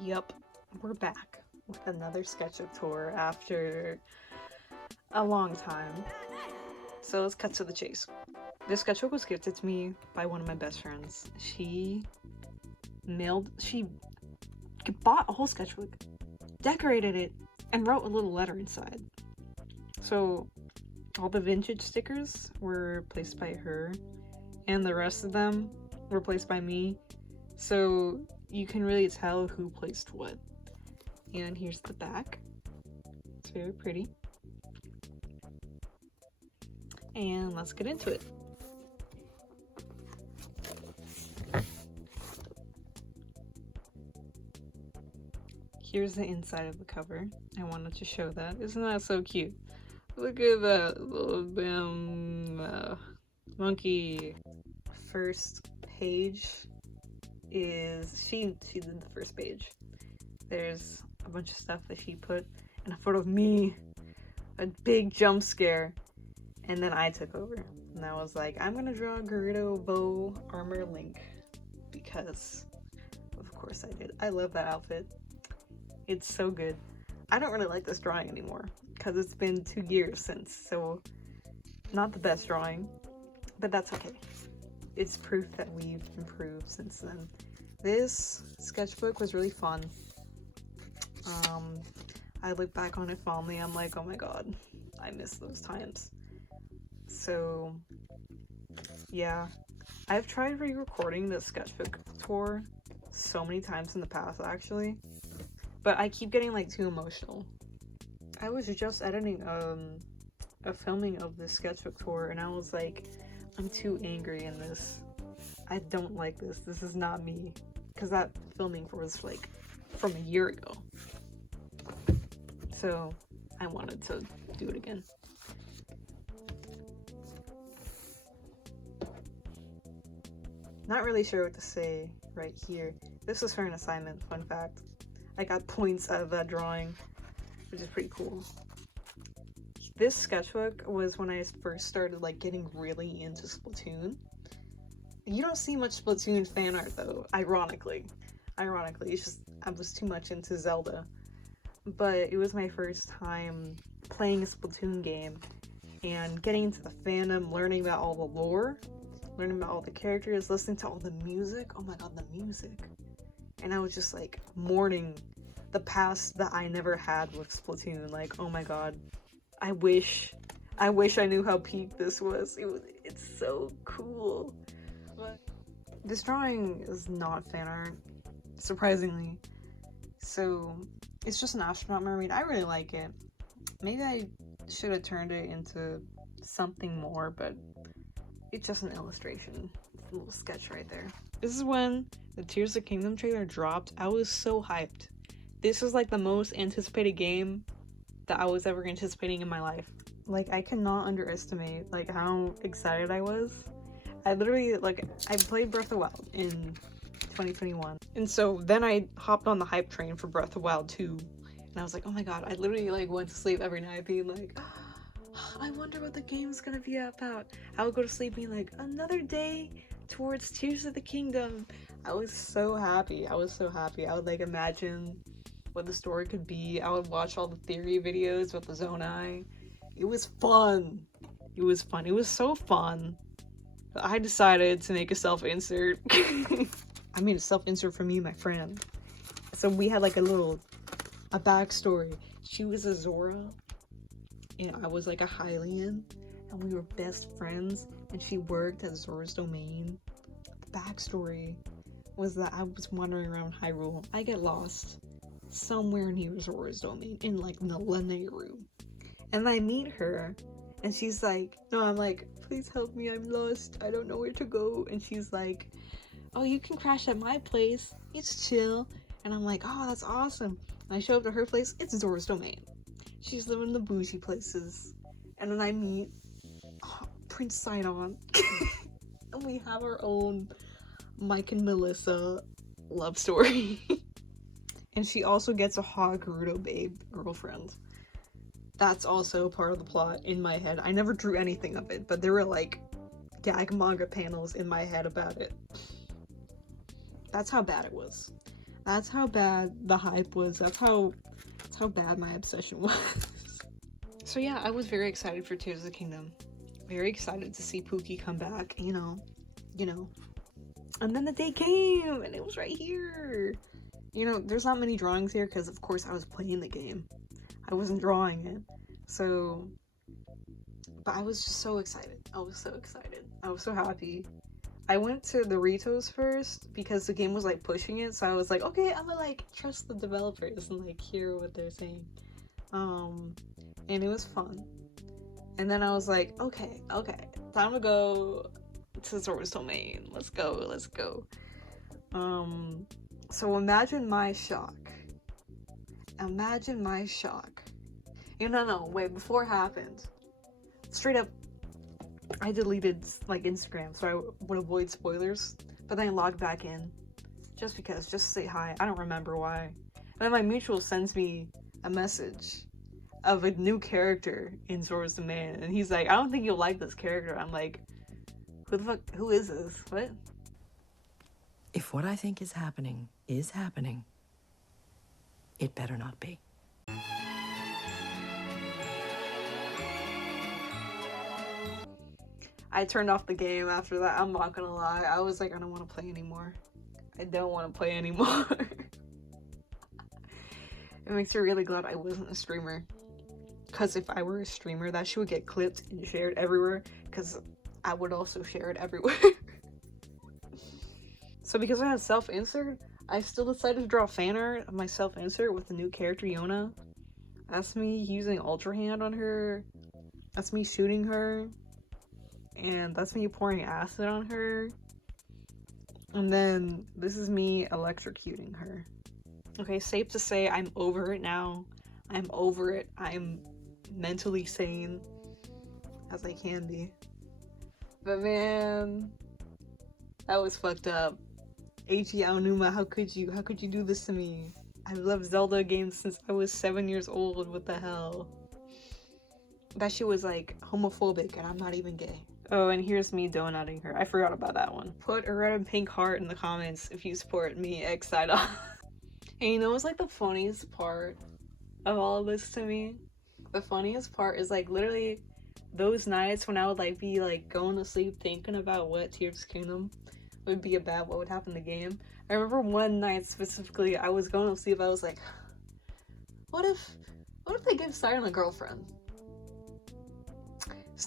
Yup, we're back with another sketchbook tour after a long time. So let's cut to the chase. This sketchbook was gifted to me by one of my best friends. She bought a whole sketchbook, decorated it, and wrote a little letter inside. So all the vintage stickers were placed by her, and the rest of them were placed by me. So you can really tell who placed what. And here's the back. It's very pretty. And let's get into it. Here's the inside of the cover. I wanted to show that. Isn't that so cute? Look at that little monkey. First page is she did the first page. There's a bunch of stuff that she put and a photo of me, a big jump scare, and then I took over and I was like, I'm gonna draw Gerudo bow armor Link because of course I did. I love that outfit. It's so good. I don't really like this drawing anymore because it's been 2 years since, so not the best drawing, but that's okay. It's proof that we've improved since then. This sketchbook was really fun. I look back on it fondly. I'm like, oh my god, I miss those times. So yeah, I've tried re-recording the sketchbook tour so many times in the past actually, but I keep getting like too emotional. I was just editing a filming of this sketchbook tour and I was like, I'm too angry in this. I don't like this. This is not me. Because that filming was like from a year ago. So I wanted to do it again. Not really sure what to say right here. This was for an assignment, fun fact. I got points out of that drawing, which is pretty cool. This sketchbook was when I first started like getting really into Splatoon. You don't see much Splatoon fan art though, ironically. It's just I was too much into Zelda. But it was my first time playing a Splatoon game and getting into the fandom, learning about all the lore, learning about all the characters, listening to all the music. Oh my god, the music. And I was just like mourning the past that I never had with Splatoon. Like, oh my god, I wish I knew how peak this was. It's so cool. But this drawing is not fan art, surprisingly. So it's just an astronaut mermaid. I really like it. Maybe I should have turned it into something more, but it's just an illustration. A little sketch right there. This is when the Tears of the Kingdom trailer dropped. I was so hyped. This was like the most anticipated game that I was ever anticipating in my life. Like, I cannot underestimate like how excited I was. I literally, like, I played Breath of the Wild in 2021. And so then I hopped on the hype train for Breath of the Wild 2. And I was like, oh my god, I literally like went to sleep every night being like, oh, I wonder what the game's gonna be about. I would go to sleep being like, another day towards Tears of the Kingdom. I was so happy. I would like imagine what the story could be. I would watch all the theory videos with the Zonai. It was fun. It was so fun. I decided to make a self-insert. I made a self-insert for me and my friend. So we had like a backstory. She was a Zora, and I was like a Hylian, and we were best friends, and she worked at Zora's Domain. The backstory was that I was wandering around Hyrule. I get lost somewhere near Zora's Domain, in like the Lanayru. And I meet her, and she's like, no, I'm like, please help me, I'm lost, I don't know where to go. And she's like, oh, you can crash at my place, it's chill. And I'm like, oh, that's awesome. And I show up to her place, it's Zora's Domain. She's living in the bougie places. And then I meet Prince Sidon. And we have our own Mike and Melissa love story. And she also gets a hot Gerudo babe girlfriend. That's also part of the plot in my head. I never drew anything of it, but there were like gag manga panels in my head about it. That's how bad it was. That's how bad the hype was. That's how bad my obsession was. So yeah, I was very excited for Tears of the Kingdom. Very excited to see Pookie come back, you know. And then the day came, and it was right here. You know, there's not many drawings here, because of course I was playing the game. I wasn't drawing it. So, but I was just so excited. I was so excited. I was so happy. I went to the Ritos first, because the game was, like, pushing it, so I was like, okay, I'm gonna, like, trust the developers and, like, hear what they're saying. And it was fun. And then I was like, okay, time to go to Zora's Domain. Let's go. So imagine my shock. No, wait, before it happened, straight up, I deleted, like, Instagram so I would avoid spoilers, but then I logged back in, just because, just to say hi. I don't remember why. And then my mutual sends me a message of a new character in Zora's Domain, and he's like, I don't think you'll like this character. I'm like, who is this? What? If what I think is happening, it better not be. I turned off the game after that, I'm not gonna lie. I was like, I don't want to play anymore. I don't want to play anymore. It makes me really glad I wasn't a streamer. Because if I were a streamer, that shit would get clipped and shared everywhere. Because I would also share it everywhere. So because I had self-insert, I still decided to draw fan art of my self-insert with the new character, Yona. That's me using Ultra Hand on her. That's me shooting her. And that's me pouring acid on her. And then this is me electrocuting her. Okay, safe to say I'm over it now. I'm over it. I'm mentally sane as I can be. But man, that was fucked up. Eiji Aonuma, how could you do this to me? I've loved Zelda games since I was 7 years old. What the hell? That shit was like homophobic, and I'm not even gay. Oh, and here's me donutting her. I forgot about that one. Put a red and pink heart in the comments if you support me, X-Side. And you know what's like the funniest part of all of this to me? The funniest part is like literally those nights when I would like be like going to sleep thinking about what Tears of the Kingdom would be about, what would happen in the game. I remember one night specifically, I was going to sleep, I was like, what if they give Siren a girlfriend?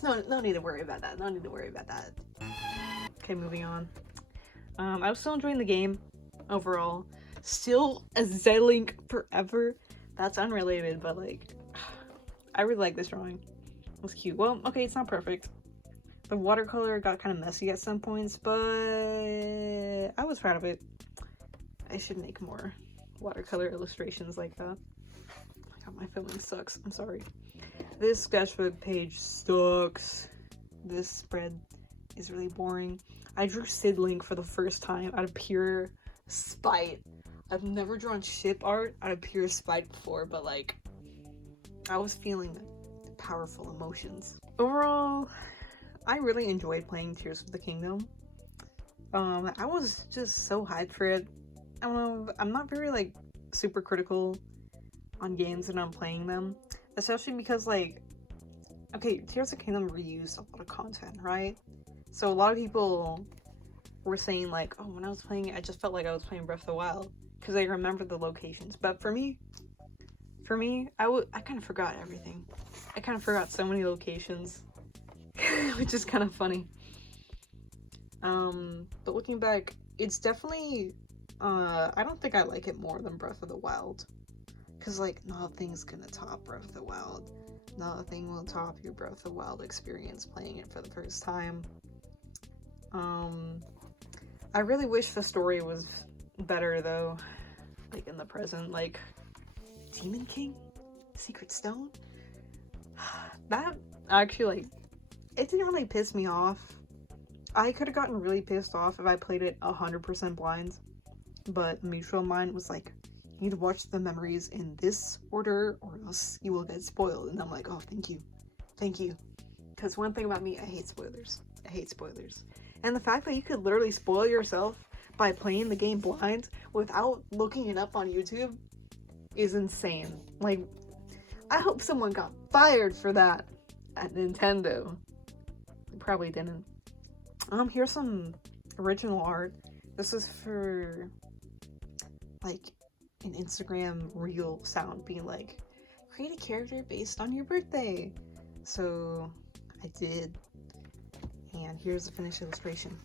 There's no need to worry about that. Okay, moving on. I was still enjoying the game overall. Still a Z-Link forever. That's unrelated, but like, I really like this drawing. It was cute. Well, okay, it's not perfect. The watercolor got kind of messy at some points, but I was proud of it. I should make more watercolor illustrations like that. God, my filming sucks. I'm sorry. This sketchbook page sucks. This spread is really boring. I drew Sid Link for the first time out of pure spite. I've never drawn ship art out of pure spite before, but like, I was feeling powerful emotions. Overall, I really enjoyed playing Tears of the Kingdom. I was just so hyped for it. I don't know, I'm not very like super critical on games when I'm playing them, especially because like, okay, Tears of the Kingdom reused a lot of content, right? So a lot of people were saying like, oh, when I was playing it, I just felt like I was playing Breath of the Wild because I remembered the locations. But for me, I kind of forgot everything. I kind of forgot so many locations, which is kind of funny. But looking back, it's definitely, I don't think I like it more than Breath of the Wild. Because, like, nothing's gonna top Breath of the Wild. Nothing will top your Breath of the Wild experience playing it for the first time. I really wish the story was better, though. Like, in the present, like, Demon King? Secret Stone? That, actually, like, it didn't really piss me off. I could have gotten really pissed off if I played it 100% blind. But mutual mind was like, you need to watch the memories in this order or else you will get spoiled. And I'm like, oh, thank you. Because one thing about me, I hate spoilers. And the fact that you could literally spoil yourself by playing the game blind without looking it up on YouTube is insane. Like, I hope someone got fired for that at Nintendo. They probably didn't. Here's some original art. This is for, like, an Instagram reel sound being like, create a character based on your birthday. So I did. And here's the finished illustration.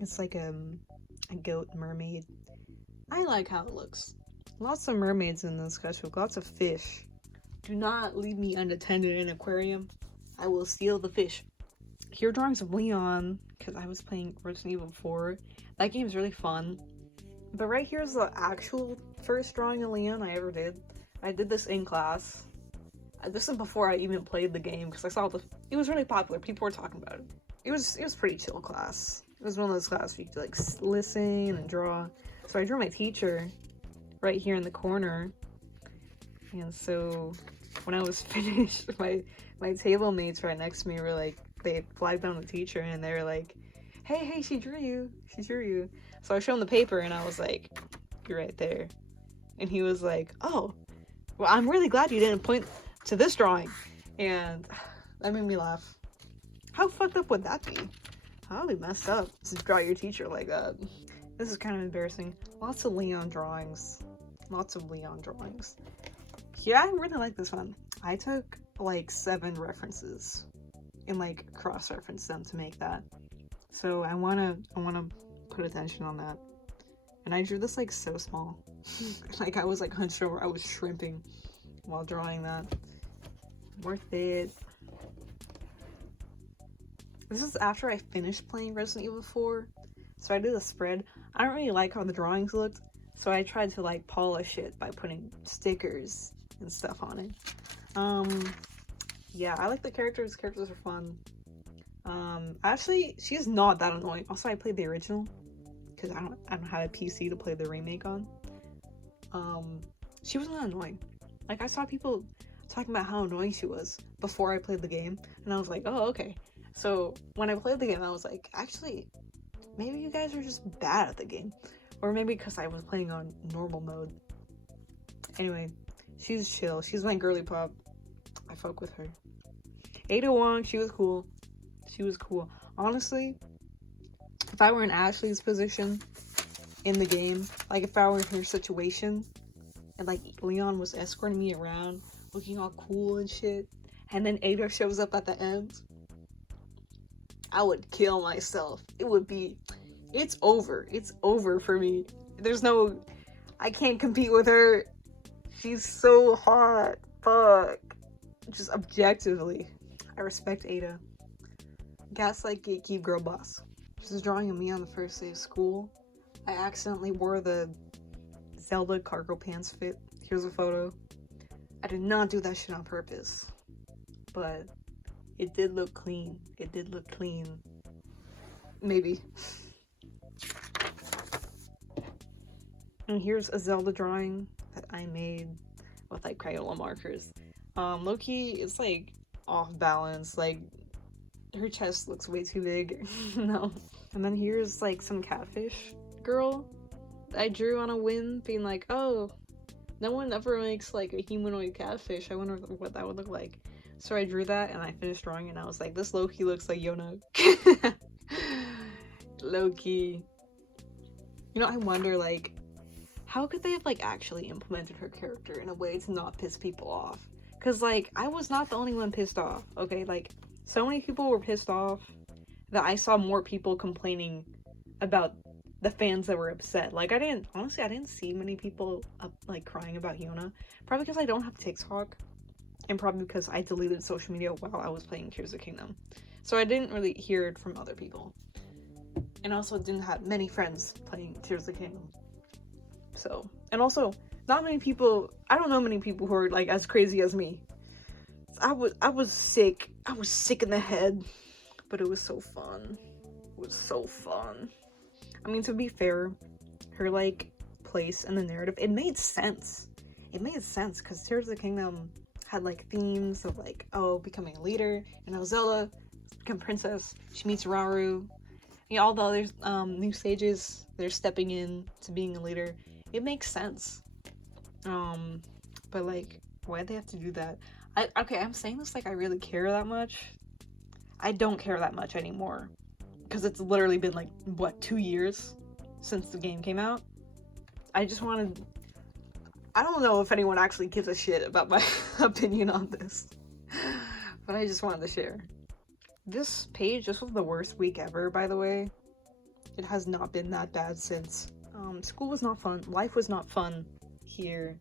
It's like a goat mermaid. I like how it looks. Lots of mermaids in this sketchbook, lots of fish. Do not leave me unattended in an aquarium. I will steal the fish. Here are drawings of Leon, because I was playing Resident Evil 4. That game's really fun. But right here's the actual first drawing of Leon I ever did. I did this in class. This is before I even played the game, because I saw it was really popular. People were talking about it. It was pretty chill class. It was one of those classes where you could like listen and draw. So I drew my teacher right here in the corner. And so when I was finished, my table mates right next to me were like, they flagged down the teacher and they were like, hey, she drew you. So I showed him the paper and I was like, you're right there. And he was like, oh, well, I'm really glad you didn't point to this drawing. And that made me laugh. How fucked up would that be? How would be messed up to draw your teacher like that? This is kind of embarrassing. Lots of Leon drawings. Yeah, I really like this one. I took like 7 references and like cross-referenced them to make that. So I wanna put attention on that. And I drew this like so small. Like I was like hunched over, I was shrimping while drawing that. Worth it. This is after I finished playing Resident Evil 4. So I did a spread. I don't really like how the drawings looked, so I tried to like polish it by putting stickers and stuff on it. Yeah, I like the characters. Characters are fun. Actually, she's not that annoying. Also, I played the original because I don't have a PC to play the remake on. She wasn't that annoying. Like, I saw people talking about how annoying she was before I played the game, and I was like, oh, okay. So when I played the game, I was like, actually, maybe you guys are just bad at the game. Or maybe because I was playing on normal mode. Anyway, she's chill. She's my girly pop. I fuck with her. Ada Wong, she was cool. Honestly, if I were in Ashley's position in the game, like if I were in her situation, and like Leon was escorting me around, looking all cool and shit, and then Ada shows up at the end, I would kill myself. It's over for me. I can't compete with her. She's so hot. Fuck. Just objectively. I respect Ada. Gaslight gatekeep girl boss. She's drawing of me on the first day of school. I accidentally wore the Zelda cargo pants fit. Here's a photo. I did not do that shit on purpose. But it did look clean. Maybe. And here's a Zelda drawing that I made with like Crayola markers. Loki is like off balance, like her chest looks way too big. No. And then here's like some catfish girl I drew on a whim, being like, oh, no one ever makes like a humanoid catfish. I wonder what that would look like. So I drew that and I finished drawing and I was like, this Loki looks like Yona. Loki. You know, I wonder, like, how could they have like actually implemented her character in a way to not piss people off? Because like, I was not the only one pissed off, okay? Like, so many people were pissed off that I saw more people complaining about the fans that were upset. Like, I didn't see many people like crying about Yona. Probably because I don't have TikTok, and probably because I deleted social media while I was playing Tears of the Kingdom. So I didn't really hear it from other people. And also didn't have many friends playing Tears of the Kingdom. So, and also, not many people, I don't know many people who are like as crazy as me. I was sick in the head, but it was so fun. I mean, to be fair, her like place in the narrative, it made sense because Tears of the Kingdom had like themes of like, oh, becoming a leader, and now Zelda become princess. She meets Rauru. Yeah, although there's new stages, they're stepping in to being a leader. It makes sense. But like, why'd they have to do that? I'm saying this like I really care that much. I don't care that much anymore. Because it's literally been like, what, 2 years since the game came out? I just wanted... I don't know if anyone actually gives a shit about my opinion on this. But I just wanted to share. This was the worst week ever, by the way. It has not been that bad since. School was not fun. Life was not fun here.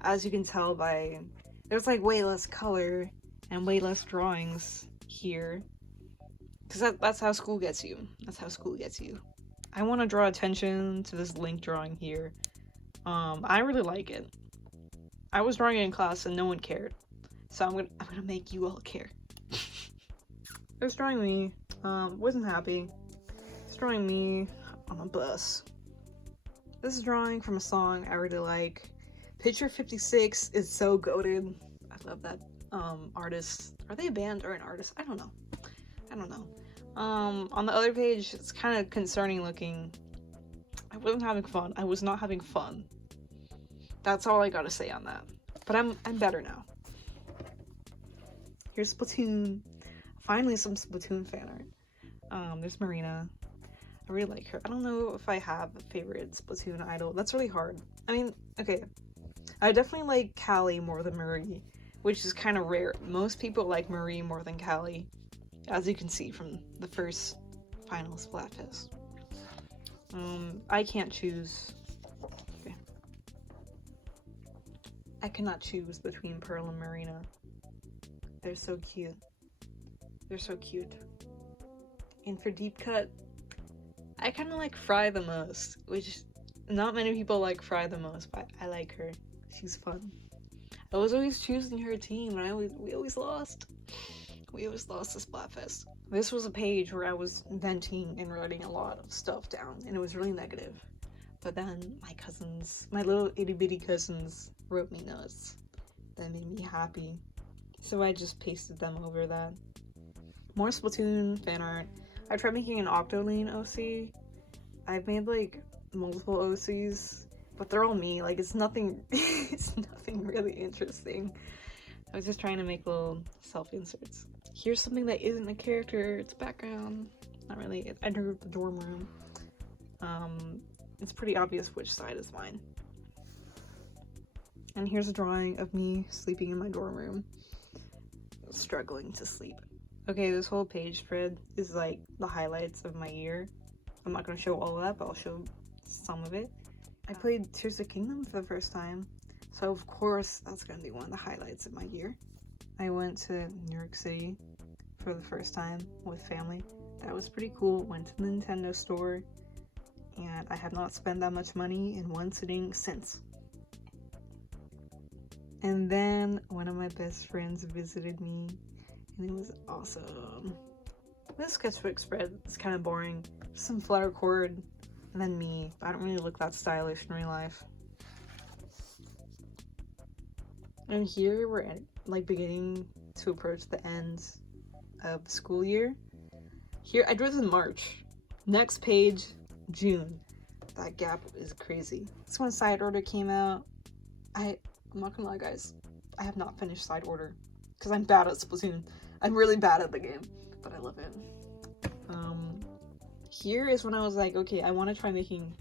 As you can tell by... There's like way less color and way less drawings here. Because that's how school gets you. That's how school gets you. I want to draw attention to this Link drawing here. I really like it. I was drawing it in class and no one cared. So I'm gonna make you all care. It was drawing me. Wasn't happy. It's drawing me on a bus. This is drawing from a song I really like. Picture 56 is so goated. I love that artist. Are they a band or an artist? I don't know. On the other page, it's kind of concerning looking. I wasn't having fun. I was not having fun. That's all I gotta say on that. But I'm better now. Here's Splatoon. Finally, some Splatoon fan art. There's Marina. I really like her. I don't know if I have a favorite Splatoon idol. That's really hard. I mean, okay. I definitely like Callie more than Marie, which is kind of rare. Most people like Marie more than Callie, as you can see from the first final Splatfest. I can't choose. Okay. I cannot choose between Pearl and Marina. They're so cute. They're so cute. And for deep cut, I kind of like Fry the most, which not many people like Fry the most, but I like her. She's fun. I was always choosing her team, and we always lost. We always lost the Splatfest. This was a page where I was venting and writing a lot of stuff down, and it was really negative. But then my little itty bitty cousins wrote me notes that made me happy. So I just pasted them over that. More Splatoon fan art. I tried making an Octoline OC. I've made like multiple OCs, but they're all me. Like it's nothing it's nothing really interesting. I was just trying to make little self-inserts. Here's something that isn't a character, it's background. Not really. I drew the dorm room. It's pretty obvious which side is mine. And here's a drawing of me sleeping in my dorm room. Struggling to sleep. Okay, this whole page spread is like the highlights of my year. I'm not going to show all of that, but I'll show some of it. I played Tears of the Kingdom for the first time, so of course that's going to be one of the highlights of my year. I went to New York City for the first time with family. That was pretty cool. Went to the Nintendo store, and I have not spent that much money in one sitting since. And then one of my best friends visited me, and it was awesome. This sketchbook spread is kind of boring. Just some flower cord, and then me. I don't really look that stylish in real life. And here we're at, like beginning to approach the end of the school year. Here, I drew this in March. Next page, June. That gap is crazy. This one Side Order came out. I'm not gonna lie, guys. I have not finished Side Order because I'm bad at Splatoon. I'm really bad at the game, but I love it. Here is when I was like, okay, I want to try making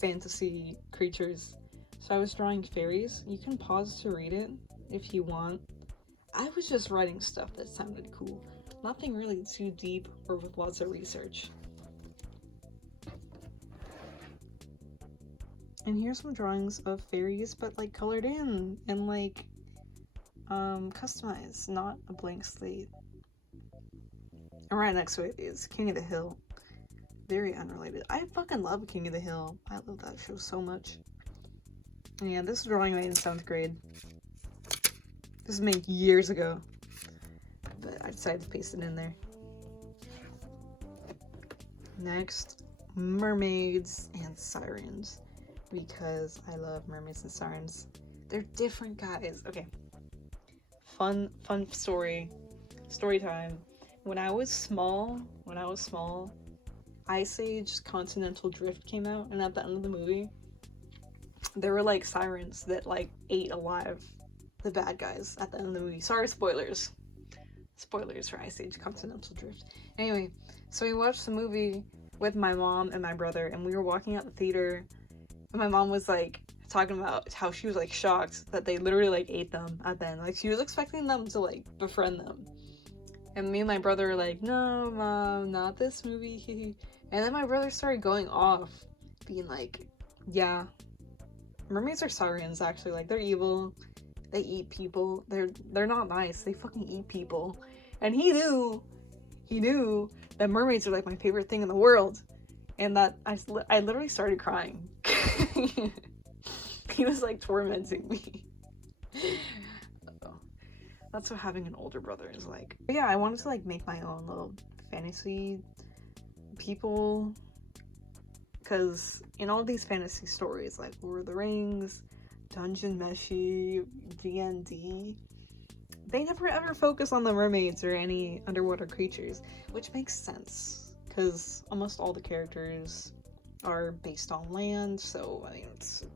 fantasy creatures. So I was drawing fairies. You can pause to read it if you want. I was just writing stuff that sounded cool. Nothing really too deep or with lots of research. And here's some drawings of fairies, but like colored in and like customized, not a blank slate. And right next to it is King of the Hill. Very unrelated. I fucking love King of the Hill. I love that show so much. And yeah, this drawing I made in 7th grade. This was made years ago, but I decided to paste it in there. Next, mermaids and sirens, because I love mermaids and sirens. They're different guys. Okay. Fun story time. when I was small, Ice Age Continental Drift came out, and at the end of the movie, there were like sirens that like ate alive the bad guys at the end of the movie. Sorry, spoilers. Spoilers for Ice Age Continental Drift. Anyway, so we watched the movie with my mom and my brother, and we were walking out the theater, and my mom was like talking about how she was like shocked that they literally like ate them at the end. Like she was expecting them to like befriend them. And me and my brother were like, no, Mom, not this movie. And then my brother started going off, being like, yeah, mermaids are sirens, actually. Like, they're evil. They eat people. They're not nice. They fucking eat people. And he knew that mermaids are, like, my favorite thing in the world. And that I literally started crying. He was, like, tormenting me. That's what having an older brother is like. But yeah, I wanted to like make my own little fantasy people, because in all these fantasy stories like Lord of the Rings, Dungeon Meshi, D&D, they never ever focus on the mermaids or any underwater creatures, which makes sense because almost all the characters are based on land. So I mean,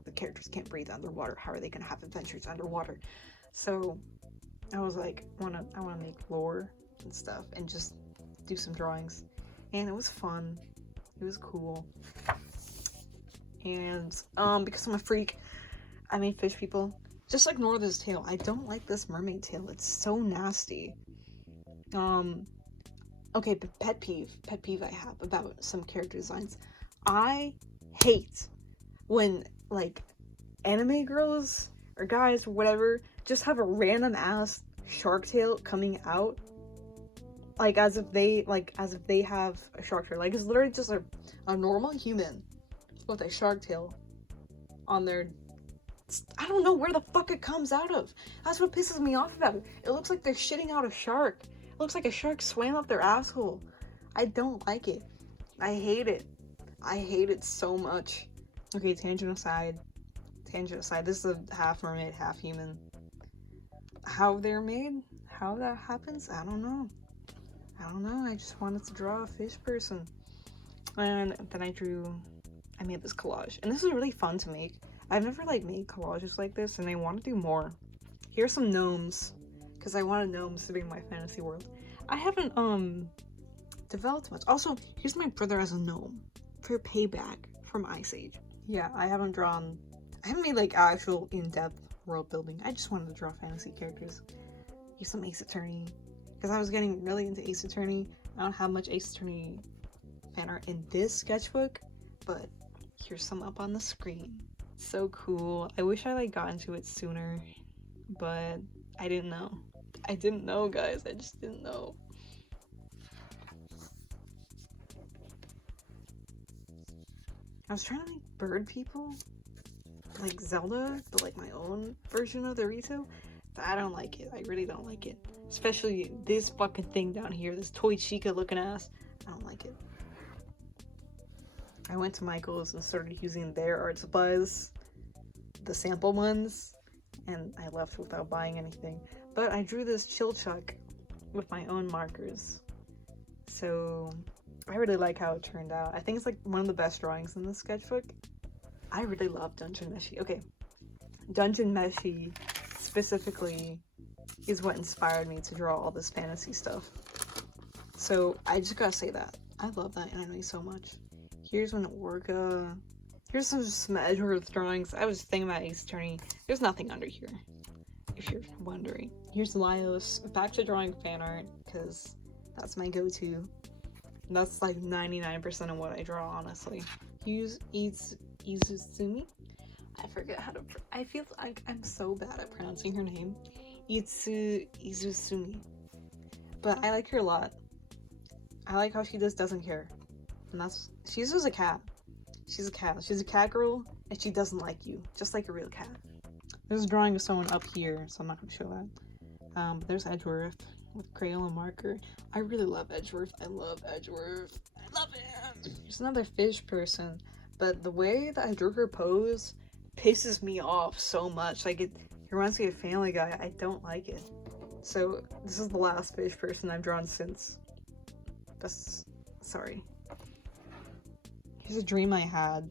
the characters can't breathe underwater. How are they gonna have adventures underwater? So I was like, I want to make lore and stuff and just do some drawings. And it was fun. It was cool. And because I'm a freak, I made fish people. Just ignore this tail. I don't like this mermaid tail. It's so nasty. Okay, but pet peeve I have about some character designs. I hate when like anime girls or guys or whatever just have a random ass shark tail coming out, like as if they have a shark tail. Like it's literally just a normal human with a shark tail on their, I don't know where the fuck it comes out of. That's what pisses me off about it. It looks like they're shitting out a shark. It looks like a shark swam up their asshole. I don't like it. I hate it. I hate it so much. Okay, tangent aside. This is a half mermaid, half human. How they're made, how that happens, I don't know. I just wanted to draw a fish person. And then I made this collage. And this was really fun to make. I've never like made collages like this, and I want to do more. Here's some gnomes, because I wanted gnomes to be in my fantasy world. I haven't developed much. Also, here's my brother as a gnome for payback from Ice Age. Yeah, I haven't made like actual in-depth world building. I just wanted to draw fantasy characters. Here's some Ace Attorney, because I was getting really into Ace Attorney. I don't have much Ace Attorney fan art in this sketchbook, but here's some up on the screen. So cool. I wish I like got into it sooner, but I didn't know, guys. I just didn't know. I was trying to make bird people like Zelda, but like my own version of the Rito. But I don't like it. I really don't like it. Especially this fucking thing down here, this Toy Chica looking ass. I don't like it. I went to Michael's and started using their art supplies, the sample ones, and I left without buying anything. But I drew this chill chuck with my own markers. So I really like how it turned out. I think it's like one of the best drawings in the sketchbook. I really love Dungeon Meshi. Okay, Dungeon Meshi specifically is what inspired me to draw all this fantasy stuff. So I just gotta say that. I love that anime so much. Here's an Orca. Here's some Edgeworth drawings. I was thinking about Ace Attorney. There's nothing under here, if you're wondering. Here's Laios. Back to drawing fan art, because that's my go-to. That's like 99% of what I draw, honestly. Izuzumi? I forget how to. I feel like I'm so bad at pronouncing her name. Izuzumi. But I like her a lot. I like how she just doesn't care. And she's just a cat. She's a cat. She's a cat girl, and she doesn't like you. Just like a real cat. There's a drawing of someone up here, so I'm not going to show that. But there's Edgeworth with Crayola marker. I really love Edgeworth. I love Edgeworth. I love him. There's another fish person, but the way that I drew her pose pisses me off so much. Like, it reminds me of Family Guy. I don't like it. So this is the last fish person I've drawn since Sorry. Here's a dream I had.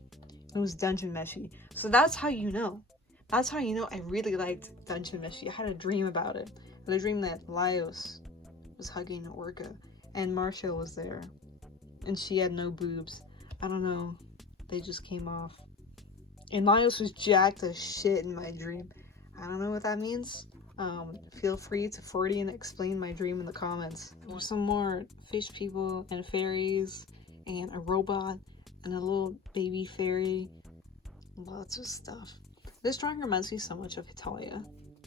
It was Dungeon Meshi. So that's how you know. That's how you know I really liked Dungeon Meshi. I had a dream about it. I had a dream that Laios was hugging Orca and Marcia was there. And she had no boobs. I don't know. They just came off. And Laios was jacked as shit in my dream. I don't know what that means. Feel free to Freudian explain my dream in the comments. There's some more fish people and fairies and a robot and a little baby fairy. Lots of stuff. This drawing reminds me so much of Hitalia,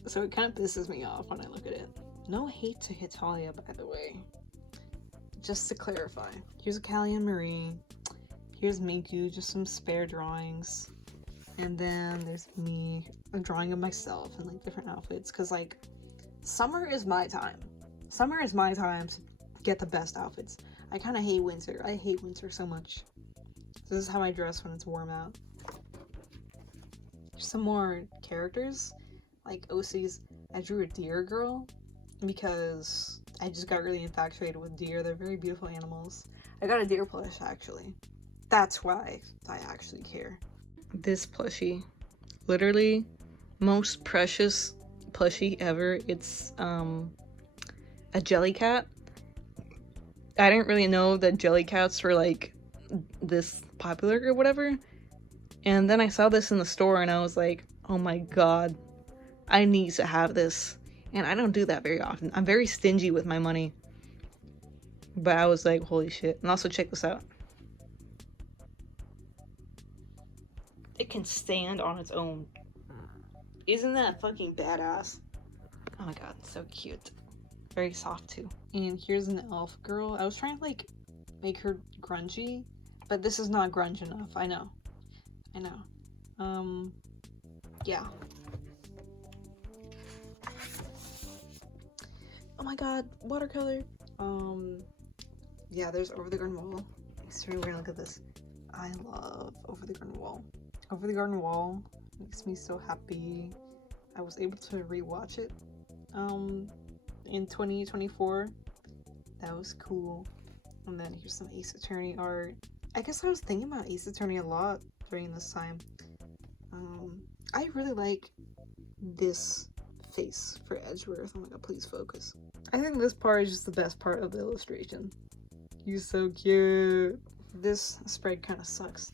so it kind of pisses me off when I look at it. No hate to Hitalia, by the way. Just to clarify. Here's a Callie and Marie. Here's Miku, just some spare drawings. And then there's me, a drawing of myself in like different outfits. Cause like, summer is my time. Summer is my time to get the best outfits. I kind of hate winter. I hate winter so much. This is how I dress when it's warm out. Some more characters, like OC's. I drew a deer girl because I just got really infatuated with deer. They're very beautiful animals. I got a deer plush actually. That's why I actually care. This plushie, literally most precious plushie ever. It's a Jellycat. I didn't really know that Jellycats were like this popular or whatever. And then I saw this in the store and I was like, oh my god, I need to have this. And I don't do that very often. I'm very stingy with my money. But I was like, holy shit. And also check this out. It can stand on its own. Isn't that fucking badass? Oh my god, so cute. Very soft too. And here's an elf girl. I was trying to like make her grungy, but this is not grunge enough. I know. Yeah. Oh my god, watercolor. Yeah, there's Over the Garden Wall. We're gonna look at this. I love Over the Garden Wall. Over the Garden Wall makes me so happy. I was able to rewatch it in 2024. That was cool. And then here's some Ace Attorney art. I guess I was thinking about Ace Attorney a lot during this time. I really like this face for Edgeworth. Oh my god, please focus. I think this part is just the best part of the illustration. He's so cute. This spread kind of sucks.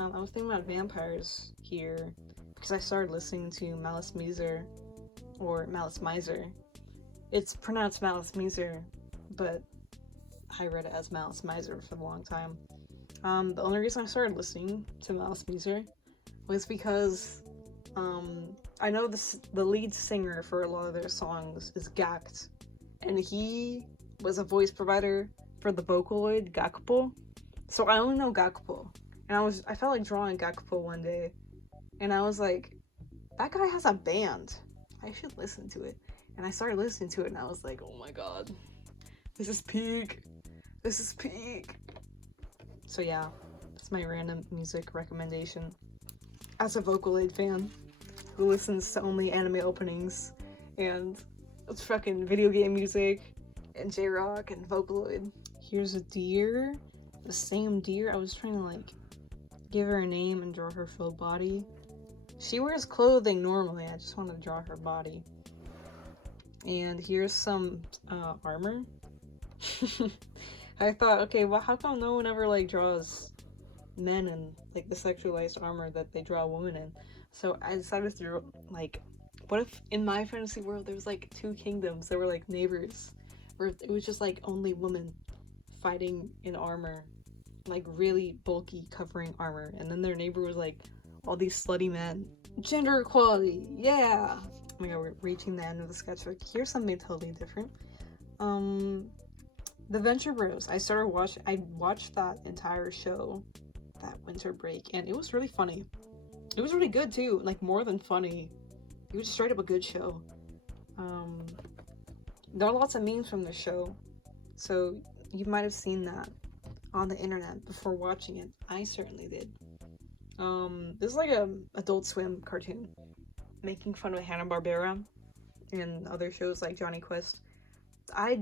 I was thinking about vampires here because I started listening to Malice Miser, or Malice Miser. It's pronounced Malice Miser, but I read it as Malice Miser for a long time. The only reason I started listening to Malice Miser was because I know the lead singer for a lot of their songs is Gact, and he was a voice provider for the Vocaloid Gakupo. So I only know Gakupo, and I felt like drawing Gakupo one day, and I was like, that guy has a band. I should listen to it. And I started listening to it, and I was like, oh my god, this is peak. This is peak. So yeah, that's my random music recommendation. As a Vocaloid fan who listens to only anime openings and it's fucking video game music and J-Rock and Vocaloid. Here's a deer. The same deer. I was trying to like give her a name and draw her full body. She wears clothing normally. I just want to draw her body. And here's some armor. I thought, okay, well, how come no one ever like draws men in like the sexualized armor that they draw a woman in? So I decided to draw, like, what if in my fantasy world there was like two kingdoms that were like neighbors, where it was just like only women fighting in armor, like really bulky covering armor, and then their neighbor was like all these slutty men. Gender equality, yeah! Oh my god, we're reaching the end of the sketchbook. Here's something totally different. The Venture Bros. I watched that entire show that winter break, and it was really funny. It was really good too, like more than funny. It was straight up a good show. There are lots of memes from the show, so you might have seen that on the internet before watching it. I certainly did. This is like a Adult Swim cartoon making fun of Hanna-Barbera and other shows like Johnny Quest. I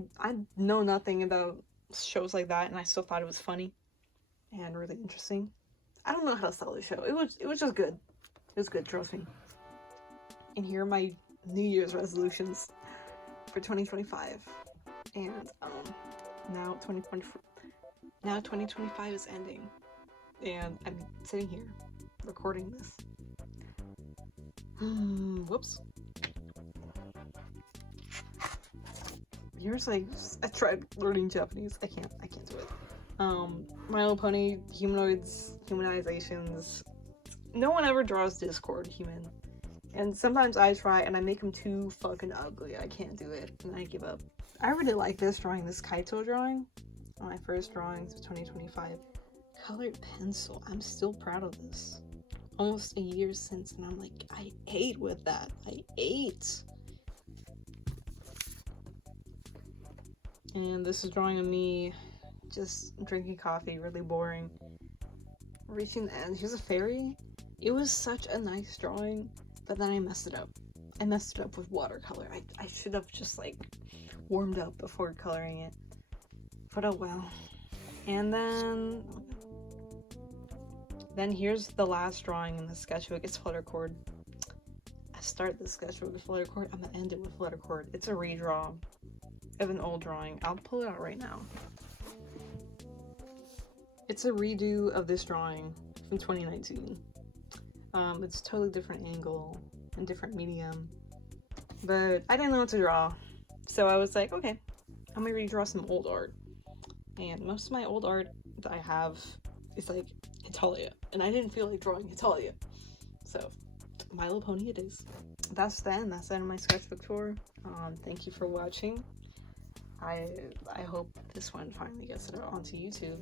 know nothing about shows like that, and I still thought it was funny and really interesting. I don't know how to sell the show. It was just good. It was good, trust me. And here are my New Year's resolutions for 2025. And now 2025 is ending, and I'm sitting here recording this. Whoops. Here's like, I tried learning Japanese. I can't do it. My Little Pony, humanizations. No one ever draws Discord human. And sometimes I try and I make them too fucking ugly. I can't do it and I give up. I really like this drawing, this Kaito drawing. My first drawings of 2025. Colored pencil. I'm still proud of this. Almost a year since, and I'm like, I ate with that. I ate. And this is drawing of me just drinking coffee, really boring. Reaching the end. Here's a fairy. It was such a nice drawing, but then I messed it up. I messed it up with watercolor. I should have just like warmed up before coloring it. But oh well. And then here's the last drawing in the sketchbook. It's lettercord. I start the sketchbook with lettercord. I'm gonna end it with lettercord. It's a redraw of an old drawing. I'll pull it out right now. It's a redo of this drawing from 2019. It's a totally different angle and different medium, but I didn't know what to draw, so I was like, okay, I'm gonna redraw some old art. And most of my old art that I have is like Hitalia, and I didn't feel like drawing Hitalia, so My Little Pony it is. That's the end. That's the end of my sketchbook tour. Thank you for watching. I hope this one finally gets it onto YouTube.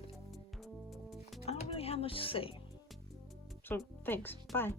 I don't really have much to say, so thanks. Bye.